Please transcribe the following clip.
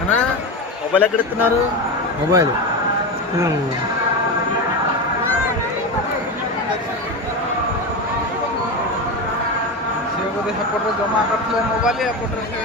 అన్నా మొబైల్ ఎక్కడ ఇస్తున్నారు? మొబైల్ ସେ ବୋଧେ ସେପଟରେ ଜମା କରିଥିଲେ ମୋବାଇଲ ଏପଟରେ ସେ